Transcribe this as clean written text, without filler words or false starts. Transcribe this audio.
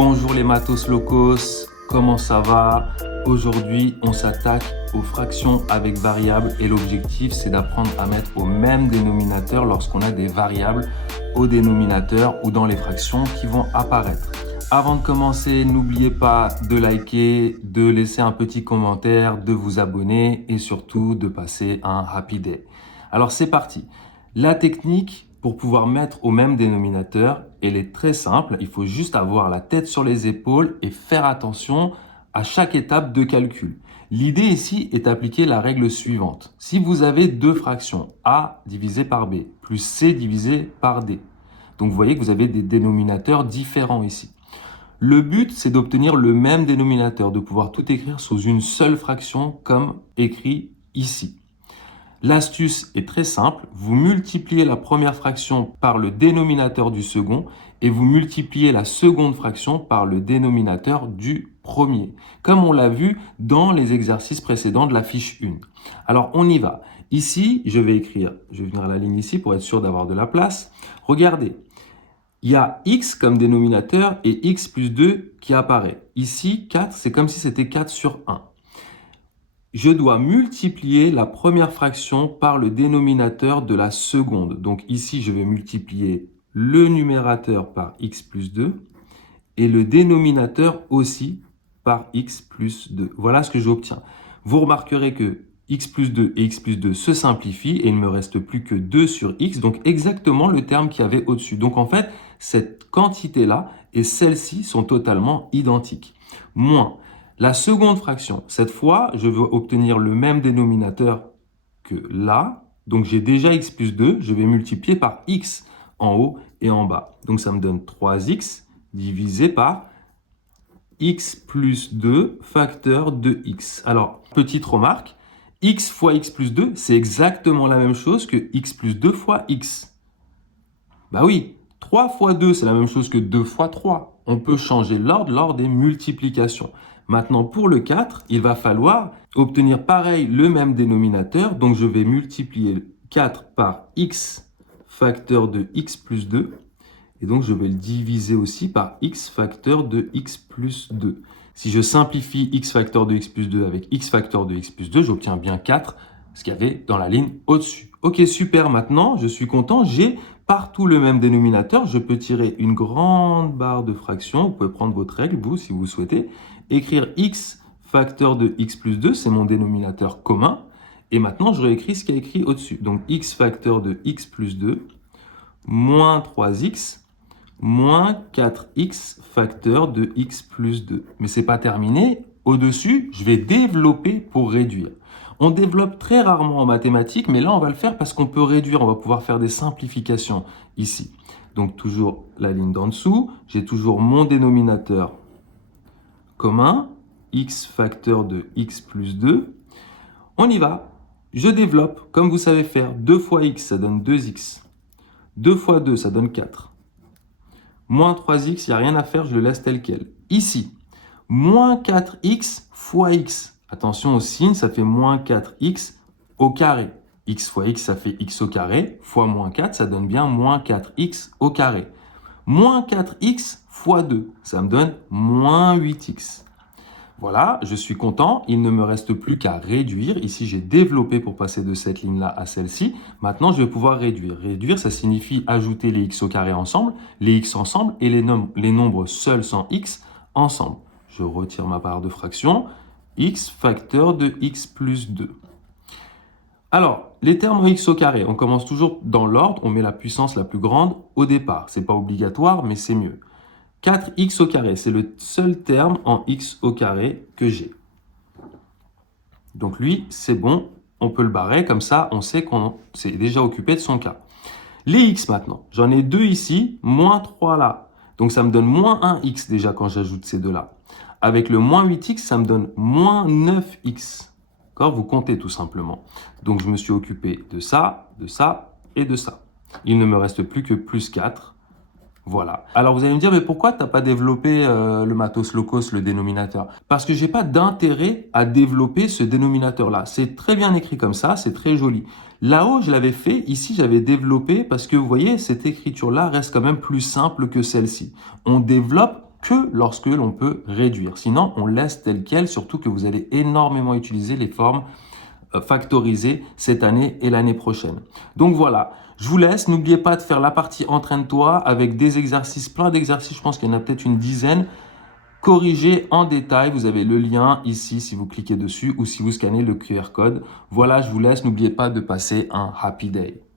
Bonjour les matos locos, comment ça va? Aujourd'hui, on s'attaque aux fractions avec variables et l'objectif, c'est d'apprendre à mettre au même dénominateur lorsqu'on a des variables au dénominateur ou dans les fractions qui vont apparaître. Avant de commencer, n'oubliez pas de liker, de laisser un petit commentaire, de vous abonner et surtout de passer un happy day. Alors c'est parti. La technique pour pouvoir mettre au même dénominateur, elle est très simple. Il faut juste avoir la tête sur les épaules et faire attention à chaque étape de calcul. L'idée ici est d'appliquer la règle suivante. Si vous avez deux fractions, A divisé par B plus C divisé par D, donc vous voyez que vous avez des dénominateurs différents ici. Le but, c'est d'obtenir le même dénominateur, de pouvoir tout écrire sous une seule fraction comme écrit ici. L'astuce est très simple, vous multipliez la première fraction par le dénominateur du second et vous multipliez la seconde fraction par le dénominateur du premier, comme on l'a vu dans les exercices précédents de la fiche 1. Alors on y va. Ici, je vais venir à la ligne ici pour être sûr d'avoir de la place. Regardez, il y a x comme dénominateur et x plus 2 qui apparaît. Ici, 4, c'est comme si c'était 4 sur 1. Je dois multiplier la première fraction par le dénominateur de la seconde. Donc ici, je vais multiplier le numérateur par x plus 2 et le dénominateur aussi par x plus 2. Voilà ce que j'obtiens. Vous remarquerez que x plus 2 et x plus 2 se simplifient et il ne me reste plus que 2 sur x, donc exactement le terme qu'il y avait au-dessus. Donc en fait, cette quantité-là et celle-ci sont totalement identiques. Moins la seconde fraction, cette fois, je veux obtenir le même dénominateur que là. Donc, j'ai déjà x plus 2, je vais multiplier par x en haut et en bas. Donc, ça me donne 3x divisé par x plus 2 facteur de x. Alors, petite remarque, x fois x plus 2, c'est exactement la même chose que x plus 2 fois x. Bah oui, 3 fois 2, c'est la même chose que 2 fois 3. On peut changer l'ordre lors des multiplications. Maintenant, pour le 4, il va falloir obtenir pareil le même dénominateur. Donc, je vais multiplier 4 par x facteur de x plus 2. Et donc, je vais le diviser aussi par x facteur de x plus 2. Si je simplifie x facteur de x plus 2 avec x facteur de x plus 2, j'obtiens bien 4, ce qu'il y avait dans la ligne au-dessus. Ok, super. Maintenant, je suis content. J'ai partout le même dénominateur. Je peux tirer une grande barre de fraction. Vous pouvez prendre votre règle, vous, si vous souhaitez. Écrire x facteur de x plus 2, c'est mon dénominateur commun. Et maintenant, je réécris ce qu'il y a écrit au-dessus. Donc, x facteur de x plus 2 moins 3x moins 4x facteur de x plus 2. Mais ce n'est pas terminé. Au-dessus, je vais développer pour réduire. On développe très rarement en mathématiques, mais là, on va le faire parce qu'on peut réduire. On va pouvoir faire des simplifications ici. Donc, toujours la ligne d'en dessous. J'ai toujours mon dénominateur commun, x facteur de x plus 2. On y va. Je développe, comme vous savez faire. 2 fois x, ça donne 2x. 2 fois 2, ça donne 4. Moins 3x, il n'y a rien à faire, je le laisse tel quel. Ici, moins 4x fois x. Attention au signe, ça fait moins 4x au carré. X fois x, ça fait x au carré, fois moins 4, ça donne bien moins 4x au carré. Moins 4x fois 2, ça me donne moins 8x. Voilà, je suis content, il ne me reste plus qu'à réduire. Ici, j'ai développé pour passer de cette ligne-là à celle-ci. Maintenant, je vais pouvoir réduire. Réduire, ça signifie ajouter les x au carré ensemble, les x ensemble et les nombres seuls sans x ensemble. Je retire ma barre de fraction, x facteur de x plus 2. Alors, les termes en x au carré, on commence toujours dans l'ordre, on met la puissance la plus grande au départ. Ce n'est pas obligatoire, mais c'est mieux. 4x au carré, c'est le seul terme en x au carré que j'ai. Donc lui, c'est bon, on peut le barrer, comme ça, on sait qu'on s'est déjà occupé de son cas. Les x maintenant, j'en ai 2 ici, moins 3 là. Donc ça me donne moins 1x déjà quand j'ajoute ces deux-là. Avec le moins 8x, ça me donne moins 9x. D'accord? Vous comptez tout simplement. Donc je me suis occupé de ça et de ça. Il ne me reste plus que plus 4. Voilà. Alors vous allez me dire, mais pourquoi tu n'as pas développé le matos locos, le dénominateur? Parce que je n'ai pas d'intérêt à développer ce dénominateur-là. C'est très bien écrit comme ça, c'est très joli. Là-haut, je l'avais fait, ici j'avais développé parce que vous voyez, cette écriture-là reste quand même plus simple que celle-ci. On développe que lorsque l'on peut réduire. Sinon, on laisse tel quel, surtout que vous allez énormément utiliser les formes factorisées cette année et l'année prochaine. Donc voilà, je vous laisse. N'oubliez pas de faire la partie entraîne-toi avec des exercices, plein d'exercices. Je pense qu'il y en a peut-être une dizaine. Corrigez en détail. Vous avez le lien ici si vous cliquez dessus ou si vous scannez le QR code. Voilà, je vous laisse. N'oubliez pas de passer un happy day.